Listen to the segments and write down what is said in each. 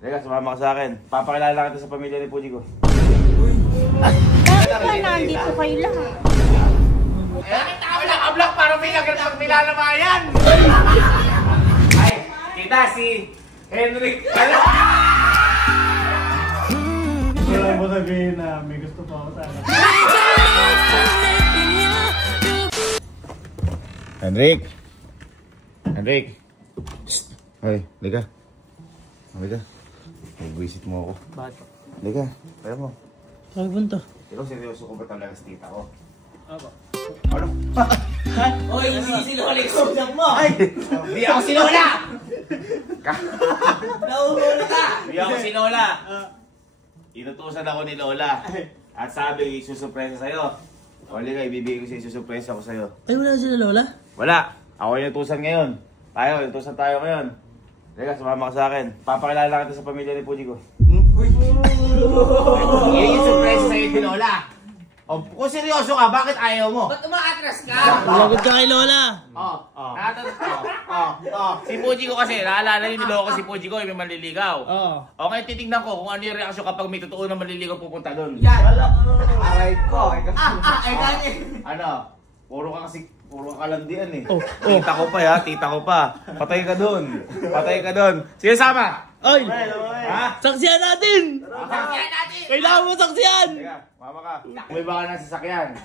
Teka, sumama ka sa akin. Papakilala kita sa pamilya ni Puji ko. Bakit ba nandito kayo lahat? Nakita ko lang ka-vlog para may nagpagmilalamayan! Ay, kita si Henrik. Wala mo sabihin na may gusto pa ako sana. Henrik! Henrik! Shhh! Ay, liga. Liga. Mag-visit mo ako. Bakit? Liga, kaya mo. Saan punta? Ikaw seryoso ko ba talaga sa tita ko? Ako. Ano? Hoy, hindi si Lola ikaw mo! Ay! Hindi ako si Lola! Nahuhuli ka! Hindi ako si Lola! Inutusan ako ni Lola. At sabi, isusurpresa sa'yo. O liga, ibibigay ko siya, isusurpresa ko sa'yo. Ay, wala sila Lola? Wala! Ako yung inutusan ngayon. Inutusan tayo ngayon. Liga, sumama ka sa akin. Papakilala kita sa pamilya ni Puji ko. Yan yung surprise sa'yo ni Lola. O, kung seryoso ka, bakit ayaw mo? Ba't umaatras ka? Malagod ka kay Lola! Si Puji ko kasi, naalala niyo niloko si Puji ko, yung may manliligaw. Oo. O ngayon titignan ko kung ano yung reaksyon kapag may totoo na manliligaw pupunta doon. Yan! Aray ko! Ay gani! Ano? Puro ka kalandian eh. Oh. Tita ko pa ya, tita ko pa. Patay ka doon. Patay ka doon. Sige, sama! Ay! Ha? Saksiyan natin! Sakyan natin! Kailangan mo saksiyan! Teka, mama ka. May baka ng sasakyan.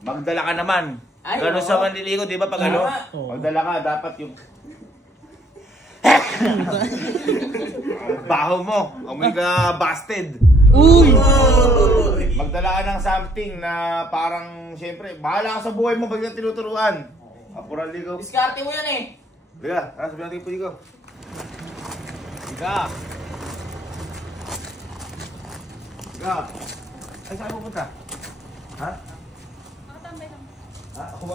Magdala ka naman. Ay, Gano'n oo. sa manliligaw, di ba pag ano? Oo. Magdala ka, dapat yung... Baho mo. Amoy ka busted. Uy! Magdala ka ng something na parang, siyempre, bahala ka sa buhay mo pag yung tinuturuan. Apural ligaw. Diskarte mo yan eh! Liga, sabihin natin yung Puji ko. Liga! Liga! Ay, saan pupunta? Ha? Nakatambay lang. Ha? Ako ba?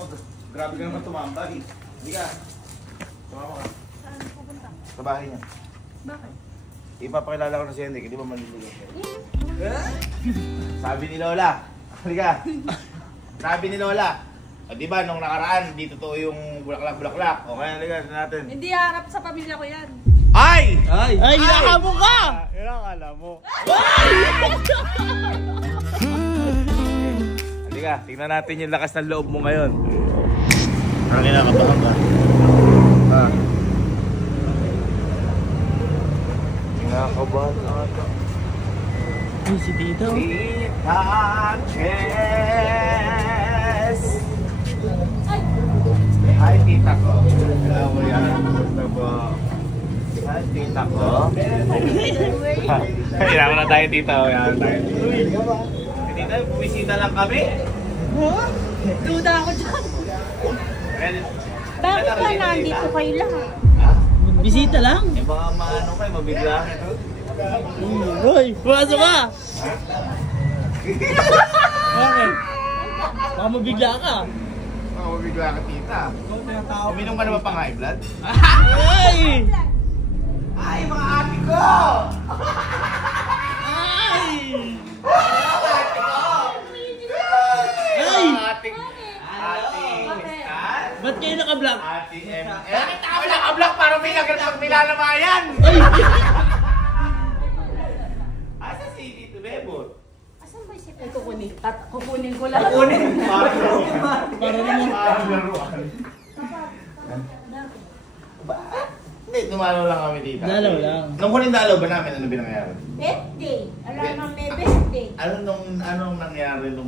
Grabe ka naman tumambay. Liga! Tumama ka. Saan pupunta? Sa bahay niya. Bakit? Ipapakilala ko na si Henrik, hindi ba manliligaw siya? Sabi ni Lola. Liga! Sabi ni Lola. Di ba, nung nakaraan, di totoo yung bulaklak-bulaklak. O kaya, liga, natin. Hindi harap sa pamilya ko yan. Ay! Ay! Ay! Hinahamon ka! Yun ang alam mo. Halika, tingnan natin yung lakas ng loob mo ngayon. Parang kinakabahan ka. Kinakabahan ka ata. Ay, si Tita. Tita Chess! Hi, tita ko. Hello, yan. Gusto mo? Hi, tita ko. Kailangan na tayo, tita. Kailangan tayo. Tita, bumisita lang kami. Duda ako dyan. Bakit ba nandito kayo lahat? Bisita lang. Eh, baka maano kayo, mabiglahin. Uy! Pumasok ka! Bakit? Baka mabigla ka. Baka mabigla ka, tita. Uminom ka naman pang high blood? Ay! Ay, mga ate ko! Ay! Ay! Ating... Ba't kayo naka-block? Ating MM. Nakita ko lang ka-vlog para may nagpagmilalamayan! Ay! Asa si Tito Bebot? Asan ba si Ito kukunin ko lang. Kunin! Parang laruan. Hindi, dumalaw lang kami dito. Dalaw lang. Nung huling dalaw ba namin, ano binangyari? Birthday. Alam nang may birthday. Anong nangyari nung...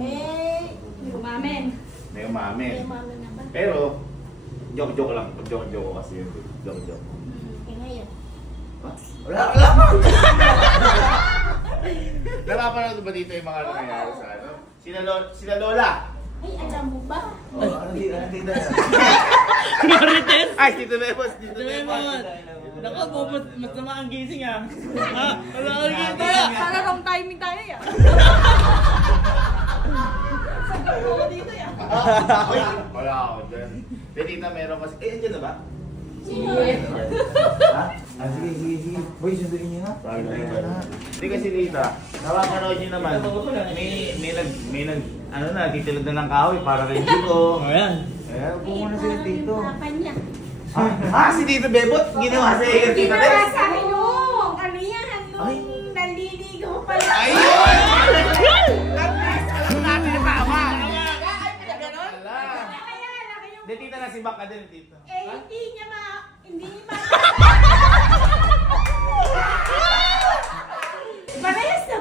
Umamin. May umamin. May umamin na ba? Pero, joke-joke lang. Joke-joke kasi yun. Joke-joke. Ngayon. Wala! Napapanood ba dito yung mga nangyayari sa ano? Sila Lola! Ay, alam mo ba? Ano dito na? Marites? Ay, Tito Bebot! Ito may mga... Naku, mas naman ang gising ah. Ha? Wala kang gising ah. Para wrong timing tayo yan. Sabi ko dito yan. Wala ako dyan. Tita, meron kasi... Eh, andyan na ba? Sino? Ha? Ah, sige. Boy, sunduin niyo na. Hindi kasi tita, napapanood niyo naman. May nag... Ano na, titilad na ng kahoy para kay Chico. O yan. Eh, bumo na sila dito. Papa niya. Si Tito Bebot, ginawa sa iyo, Tita Ginawa Bes. sa akin yung ano yan, Ay. naliligaw pala. Ayun! At least, alam natin na tama. Ay, pinaganon? Kaya, laki yung... Hindi, tita na si Baka din, tita. Eh, hindi niya hindi ma...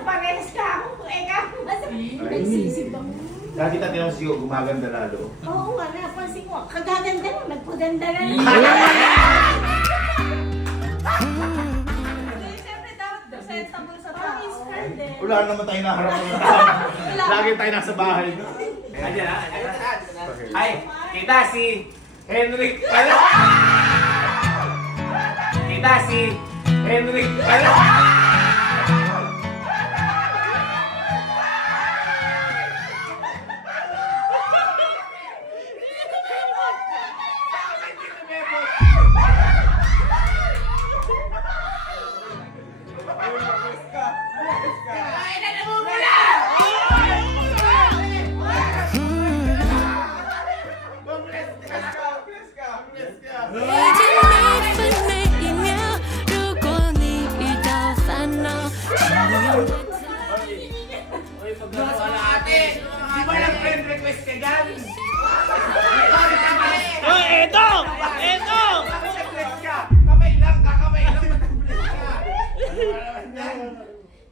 Parehas ka ako. Nagsisip ako. Dati tayo naman siyo, gumaganda lalo. Oo nga, napansin ko. Kagaganda na, nagpaganda na. Siyempre, dapat presentable sa tao. Wala naman tayo naharap ng tao. Lagi tayo nasa bahay. Ayan na. Ay, kita si Henrik pala. Kita si Henrik pala.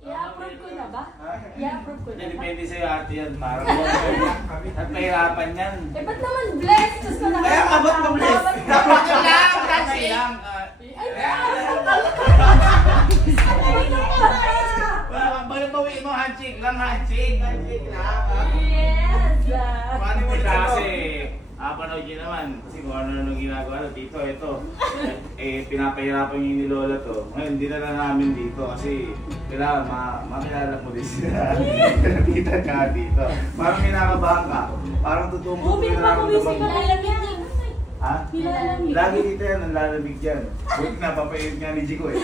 I-approve ko na ba? I-approve ko na ba? Depende sa'yo ate yan. Parang at mahirapan yan. Eh, ba't naman blessed? Tapos ko Eh, abot mo, bless. Dapat lang! Kasi lang! Balubawiin mo, handshake lang, handshake! Handshake lang! Yes! Paano mo kasi? Panood nyo naman. Kasi kung ano nung ginagawa na dito, ito. Pinapahirapan nyo ni Lola to. Ngayon, hindi na lang namin dito kasi kailangan makilala mo din sila. Nakita ka dito. Parang minakabahan ka. Parang tutumbo ko yung nararamdaman mo. Ha? Lagi dito yan, ang lalamig dyan. Buti na, papayod nga ni Jico eh.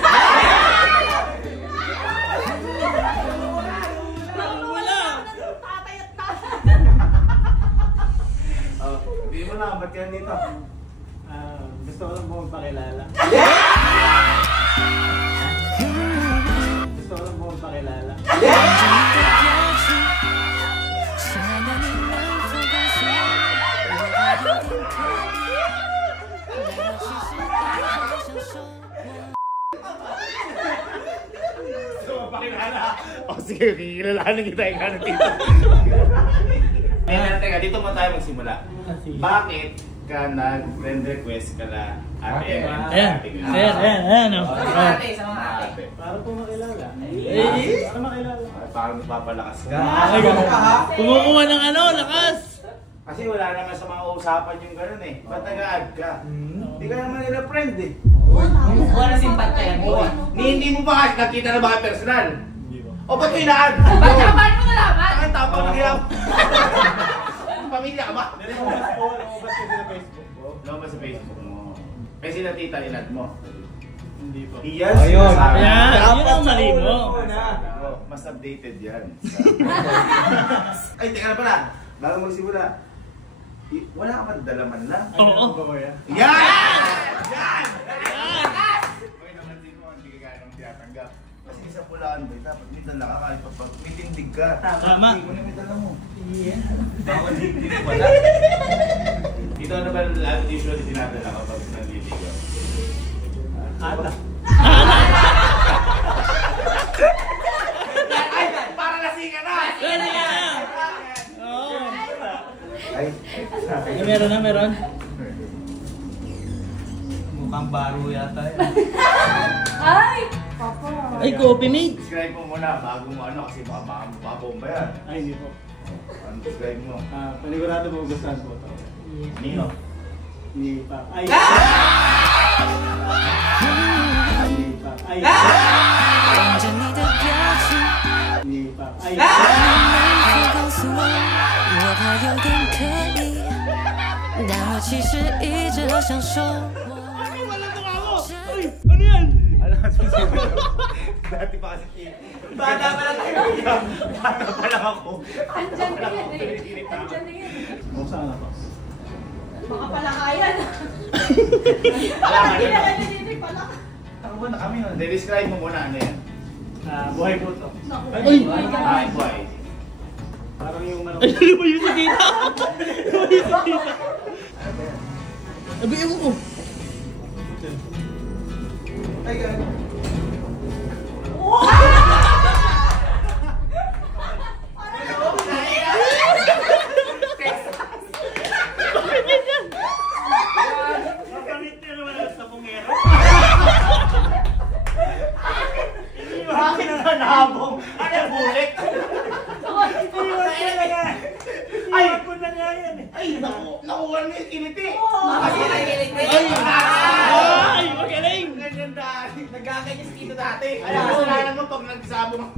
Hindi mo na, ba't yan dito? Gusto ko lang po magpakilala. Gusto ko lang po magpakilala. Gusto mo pakilala? O sige, kikilalanin kita yung kanan dito. Teka, dito mo tayo magsimula. Bakit ka nag-friend request ka na ate? Ayan. Ate, sa mga ate. Para po makilala. Para makilala. Parang nagpapalakas ka. Kumukuha ng ano, lakas! Kasi wala naman sa mga usapan yung gano'n eh. Ba't nag-add ka? Hindi ka naman nila friend eh. Wala simpatya yan. Hindi mo ba nakita na ba personal? Hindi po. O ba't mo inaan? Ba't naman mo nalaman? Ang tapang na kaya. Pamilya ka ba? Lumabas kasi sa Facebook po. Lumabas sa Facebook mo. Kasi sila tita inad mo. Hindi po. Yes! Ayun. Yan! Yun ang mali mo. Mas updated yan. Ay, teka na pala. Bago magsimula. Wala ka pa dalaman lang. Oo. Yan! Yan! Uy, namansin mo, hindi ka ganang tiyatanggap. Kasi sa pulaan mo, dapat may dala ka kahit pag may tindig ka. Tama. Hindi mo na may dala mo. Bawal hindi wala. Dito ano ba usually dinadala kapag naliligaw? Ata. Ay! Para lasing ka na! Lasing ka na! Oo. Ay, Meron. Mukhang baro yata yan. Ay! Papa! Ay, coffee mate! describe mo muna bago mo ano kasi baka mapapomba yan. Ay, hindi po. Ano describe mo? Panigurado mo gustuhan po ito. Nino? Hindi pa. Ay! Hindi pa. Ay! 望着你的表情， Hindi pa. Ay! 能否告诉我，我怕有点刻意，但我其实一直好想说我。 Ano yan? Ano ang susunod? Dati pa kasi Bata pa lang tayo. Bata pa lang ako. Andyan na yan eh. Andyan na yan. Kung saan ako? Baka pala kaya na. Baka hindi na kanya dito pala. Ako ba na kami nun? Describe mo muna ano yan? buhay po to. Ay! Ay, buhay. Parang yung manok. Ay, lumayo si tita! Lumayo si tita! Abi, ewan ko. Ay, gano'n. Makamit na naman sa bungero. Bakit na nahabong? Ano, bulik? Ay! Ako na nga yan eh. Ay, nakuha niya yung kiliti. Ay! Magaling! Nagkakanya si Tito dati. Kaya kasalanan mo pag nagsabong.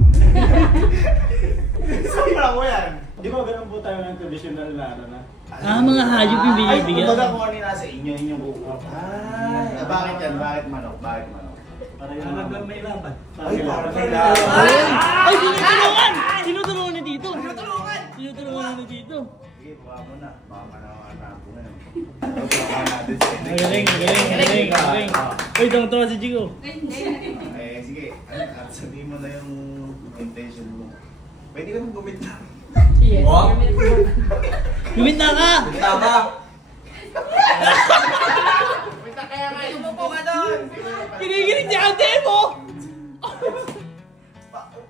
Sobra ko yan. Di ba ganun po tayo ng traditional na ano na? Mga hayop yung binibigyan. Ay, kumbaga kung ano yung nasa inyo, inyong kuko. Ay, bakit yan? Bakit manok? Bakit manok? Para yung hanggang may laban. Ay, parang may Ay! Tinutulungan! Tinutulungan ni Tito! Tinutulungan ni Tito! Sige, baka mo na. Baka manakanak ko na yun. Baka natin sa inyo. Magaling! Uy, tawang-tawa si Chico. Eh, sige. At sabihin mo na yung intention mo. Pwede ka nang gumit na. Yes. Gumit na ka! Tama! Kumita kaya nga. Sumupo ka doon. Kinikilig si ate mo!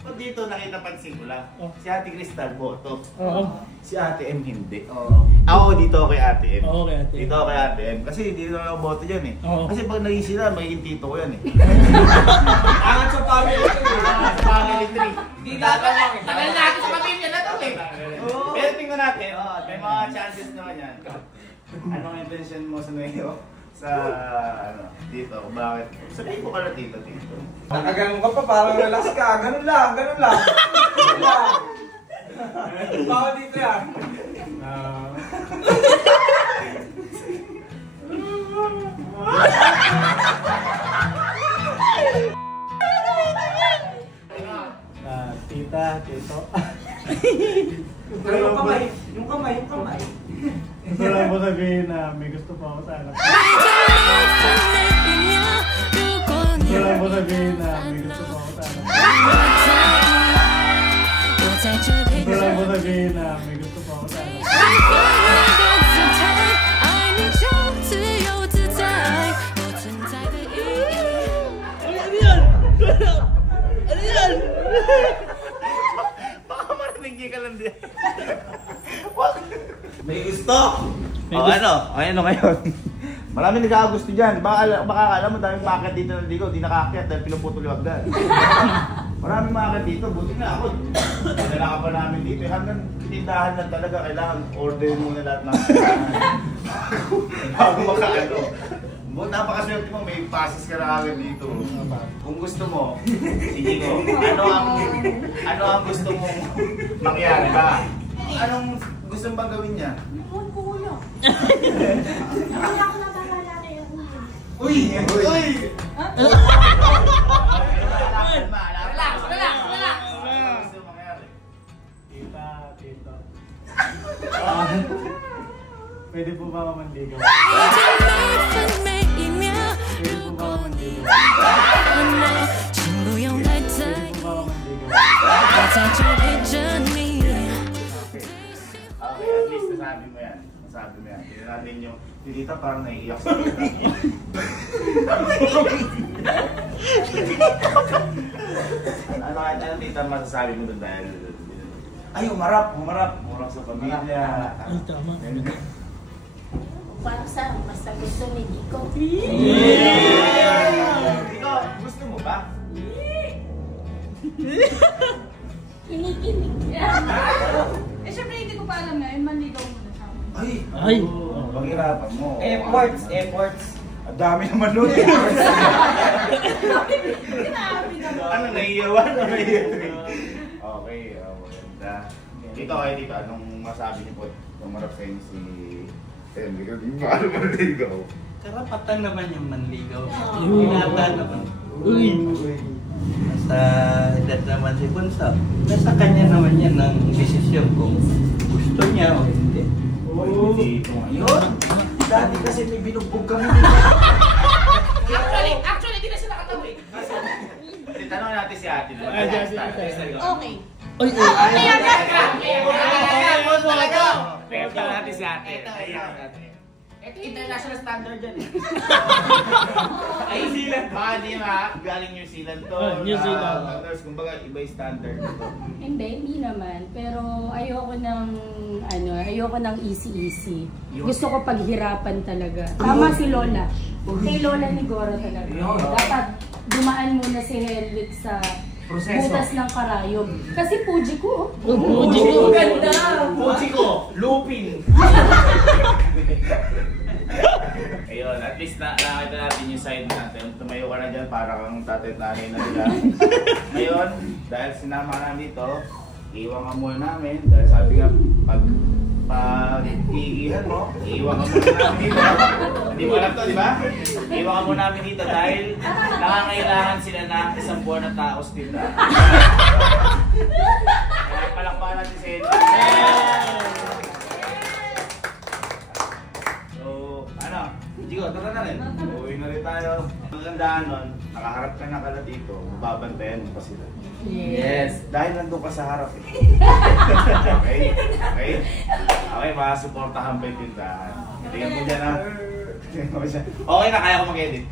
Pag dito nakita-pansin ko lang, si Ate Crystal boto. Oo. Si Ate M hindi. Ako dito ako kay Ate M. Oo, kay Ate M. Dito ako kay Ate M. Kasi dito na ako boto dyan eh. Oo. Kasi pag naging sila, magiging tito ko yan eh. Angat sa family ko Sa family tree. Di tatamang eh. Tagal natin sa pamilya na to eh. Pero tingnan natin, may mga chances naman yan. Anong intention mo sa Nuevo? Sa ano, dito, kung bakit? Sabihin mo ka na tito. Nakaganon ka pa, parang relax ka. Ganun lang, ganun lang. Ganun lang. Bawal dito yan. Tita, tito. Yung kamay, yung kamay, yung kamay. Gusto lang mo sabihin na may gusto pa ako sa anak. Gusto lang mo sabihin na may gusto pa ako sa anak. Gusto lang mo sabihin na may gusto pa ako sa anak. Ano yan? Ano yan? Baka marinig ka lang din. May gusto! May O gusto. ano ngayon? Maraming nagkakagusto dyan. Baka alam mo, daming maakyat dito ng ligaw, di nakaakyat dahil pinuputol yung hagdan. Maraming maakyat dito, buti na ako. Dala ka pa namin dito. Hanggang tindahan lang talaga, kailangan order muna lahat ng bago makaano. Napakaswerte mo, may passes ka na agad dito. Kung gusto mo, sige ko, ano ang gusto mong mangyari ba? Anong gusto mong bang gawin niya? Ewan ko kuya. Hindi ako nabahala na yun. Uy! Uy! Relax. Ano gusto mong mangyari? Tita, tito. Pwede po ba ako manligaw? Pwede po ba ako manligaw? Pwede po ba ako manligaw? Okay, at least nasabi mo yan. Nasabi mo yan. Tignan natin yung tita parang naiiyak sa ano tita masasabi mo doon dahil ay, umarap sa pamilya. Ay, tama. Para sa basta gusto ni Nico. Ikaw, gusto mo ba? Kinikilig. Eh, syempre hindi ko pa alam ngayon, manligaw muna siya. Ay! Paghirapan mo. Efforts. Ang dami naman nun. Grabe naman. Ano, naiiyawan? Okay, maganda. Dito kayo dito, anong masabi niyo po? Tumarap sa inyo si Henry. Paano manligaw? Karapatan naman yung manligaw. Uy. Hinata naman. Uy! Sa edad naman si Bunso. Nasa kanya naman yan ang desisyon kung gusto niya o hindi. Oh, dito ngayon. Dati kasi may binugbog kami. Dito tanong natin si ate na. Okay. Uy, uy. Tanong natin si ate. Ito international standard dyan eh. Ay, New Zealand ba? Di ba? Galing New Zealand to. New Zealand. Kumbaga, iba yung standard nito. Hindi naman. Pero ayoko ng easy-easy. Gusto ko paghirapan talaga. Tama si Lola. Kay Lola ni Goro talaga. Dapat dumaan muna si Helwig sa butas ng karayom. Kasi Puji ko. Puji ko. Ganda. Puji ko! Lupin! Ayun, at least nakita natin yung side natin. Tumayo ka na dyan para kang tatay at nanay na nila. Ngayon, dahil sinama ka dito, iwan ka muna namin. Dahil sabi nga, pag-iihan mo, iwan ka muna namin dito. Hindi mo alam to, di ba? Iwan ka muna namin dito dahil nakangailangan sila ng isang buwan na taos dito. Kaya palakpakan natin si Henry. Jigo, tara na rin. Uwi na rin tayo. Ang gandaan nun, nakaharap ka na kala dito, babantayan mo pa sila. Yes. Dahil nandun ka sa harap eh. Okay? Okay? Okay, makasuportahan pa yung tindahan. Tingnan mo dyan ha. Okay na, kaya ko mag-edit.